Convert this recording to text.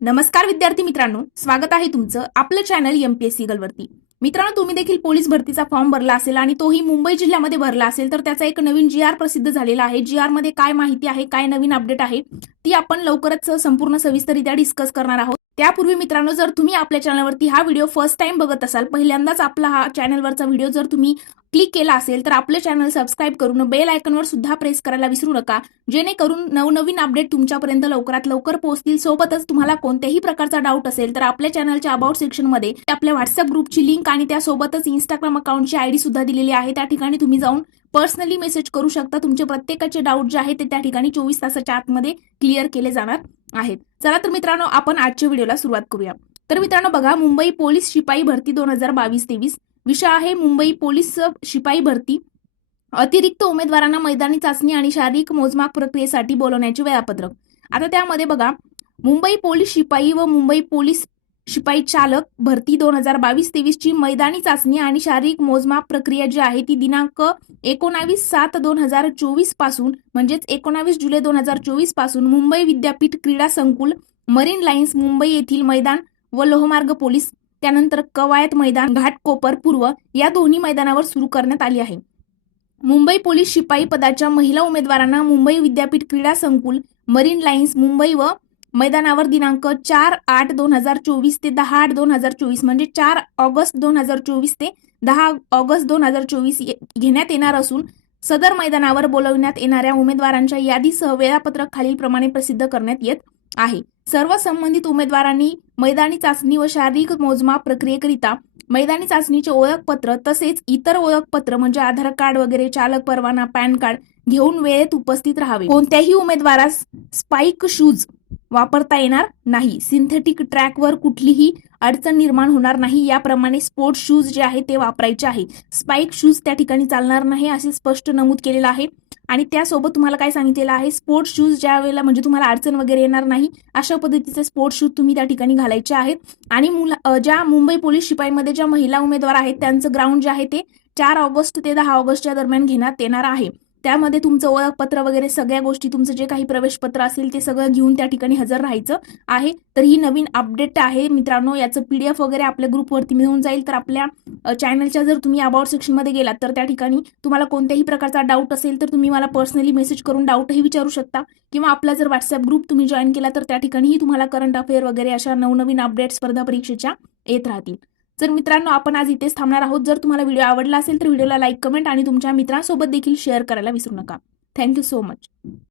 नमस्कार विद्यार्थी मित्रांनो, स्वागत आहे तुमचं आपलं चॅनल एमपीएससी गर्लवरती। मित्रांनो, तुम्ही देखील पोलीस भरतीचा फॉर्म भरला असेल आणि तोही मुंबई जिल्ह्यामध्ये भरला असेल तर त्याचा एक नवीन जी आर प्रसिद्ध झालेला आहे। जी आर मध्ये काय माहिती आहे, काय नवीन अपडेट आहे ती आपण लवकरच संपूर्ण सविस्तररित्या डिस्कस करणार आहोत। त्यापूर्वी मित्रांनो, जर तुम्ही आपल्या चॅनलवरती हा व्हिडिओ फर्स्ट टाइम बघत असाल, पहिल्यांदाच आपला हा चॅनलवरचा व्हिडिओ जर तुम्ही क्लिक केला असेल तर आपलं चॅनल सबस्क्राइब करून बेल आयकॉनवर सुद्धा प्रेस करायला विसरू नका, जेणेकरून नवनवीन अपडेट तुमच्यापर्यंत लवकरात लवकर पोहोचतील। सोबतच तुम्हाला कोणत्याही प्रकारचा डाऊट असेल तर आपल्या चॅनलच्या अबाउट सेक्शनमध्ये आपल्या व्हॉट्सअप ग्रुपची लिंक आणि त्यासोबतच इंस्टाग्राम अकाउंटची आयडी सुद्धा दिलेली आहे। त्या ठिकाणी तुम्ही जाऊन पर्सनली मेसेज करू शकता। तुमचे प्रत्येकाचे डाऊट जे आहे ते त्या ठिकाणी 24 तासाच्या आतमध्ये क्लिअर केले जाणार आहेत। चला तर मित्रांनो, आपण आजच्या व्हिडिओला सुरुवात करूया। तर मित्रांनो बघा, मुंबई पोलीस शिपाई भरती 2022-23 विषय आहे मुंबई पोलीस शिपाई भरती। अतिरिक्त उमेदवारांना मैदानी चाचणी आणि शारीरिक मोजमाप प्रक्रियेसाठी बोलवण्याचे वेळापत्रक। आता त्यामध्ये बघा, मुंबई पोलीस शिपाई व मुंबई पोलीस शिपाई चालक भरती 2022-23 ची मैदानी चाचणी आणि शारीरिक मोजमाप प्रक्रिया जी आहे ती दिनांक 19/7/2024 पासून म्हणजेच 19 जुलै 2024 पासून मुंबई विद्यापीठ क्रीडा संकुल, मरीन लाईन्स मुंबई येथील मैदान व लोहमार्ग पोलीस, त्यानंतर कवायत मैदान, घाटकोपर पूर्व या दोन्ही मैदानावर सुरू करण्यात आली आहे। मुंबई पोलीस शिपाई पदाच्या महिला उमेदवारांना मुंबई विद्यापीठ क्रीडा संकुल, मरीन लाईन्स मुंबई व मैदानावर दिनांक 4/8/2024 ते 10/8/2024 म्हणजे 4 ऑगस्ट 2024 ते 10 ऑगस्ट 2024 घेण्यात येणार असून सदर मैदानावर बोलवण्यात येणाऱ्या उमेदवारांच्या यादीसह वेळापत्रक खालीलप्रमाणे प्रसिद्ध करण्यात येत आहे। सर्व संबंधित उमेदवारांनी मैदानी चाचणी व शारीरिक मोजमाप प्रक्रियेकरिता मैदानी चाचणीचे ओळखपत्र तसेच इतर ओळखपत्र म्हणजे आधार कार्ड वगैरे, चालक परवाना, पॅन कार्ड घेऊन वेळेत उपस्थित राहावे। कोणत्याही उमेदवारास स्पाइक शूज वापरता येणार नाही। सिंथेटिक ट्रॅकवर कुठलीही अडचण निर्माण होणार नाही याप्रमाणे स्पोर्ट्स शूज जे आहे ते वापरायचे आहे। स्पाइक शूज त्या ठिकाणी चालणार नाही असे स्पष्ट नमूद केलेलं आहे। आणि त्यासोबत तुम्हाला काय सांगितलेलं आहे, स्पोर्ट्स शूज ज्या वेळेला म्हणजे तुम्हाला अडचण वगैरे येणार नाही अशा पद्धतीचे स्पोर्ट्स शूज तुम्ही त्या ठिकाणी घालायचे आहेत। आणि ज्या मुंबई पोलीस शिपाईमध्ये ज्या महिला उमेदवार आहेत त्यांचं ग्राउंड जे आहे ते 4 ऑगस्ट ते 10 ऑगस्टच्या दरम्यान घेण्यात येणार आहे। त्यामध्ये तुमचं ओळखपत्र वगैरे सगळ्या गोष्टी, तुमचं जे काही प्रवेशपत्र असेल ते सगळं घेऊन त्या ठिकाणी हजर राहायचं आहे। तर ही नवीन अपडेट आहे मित्रांनो, याचं पीडीएफ वगैरे आपल्या ग्रुपवरती मिळून जाईल। तर आपल्या चॅनलच्या जर तुम्ही अबाउट सेक्शनमध्ये गेलात तर त्या ठिकाणी तुम्हाला कोणत्याही प्रकारचा डाऊट असेल तर तुम्ही मला पर्सनली मेसेज करून डाऊटही विचारू शकता, किंवा आपला जर व्हॉट्सअप ग्रुप तुम्ही जॉईन केला तर त्या ठिकाणीही तुम्हाला करंट अफेअर वगैरे अशा नवनवीन अपडेट स्पर्धा परीक्षेच्या येत राहतील। तर मित्रांनो, आपण आज इथेच थांबणार आहोत। जर तुम्हाला व्हिडिओ आवडला असेल तर व्हिडिओला लाईक, कमेंट आणि तुमच्या मित्रांसोबत देखील शेअर करायला विसरू नका। Thank you so much.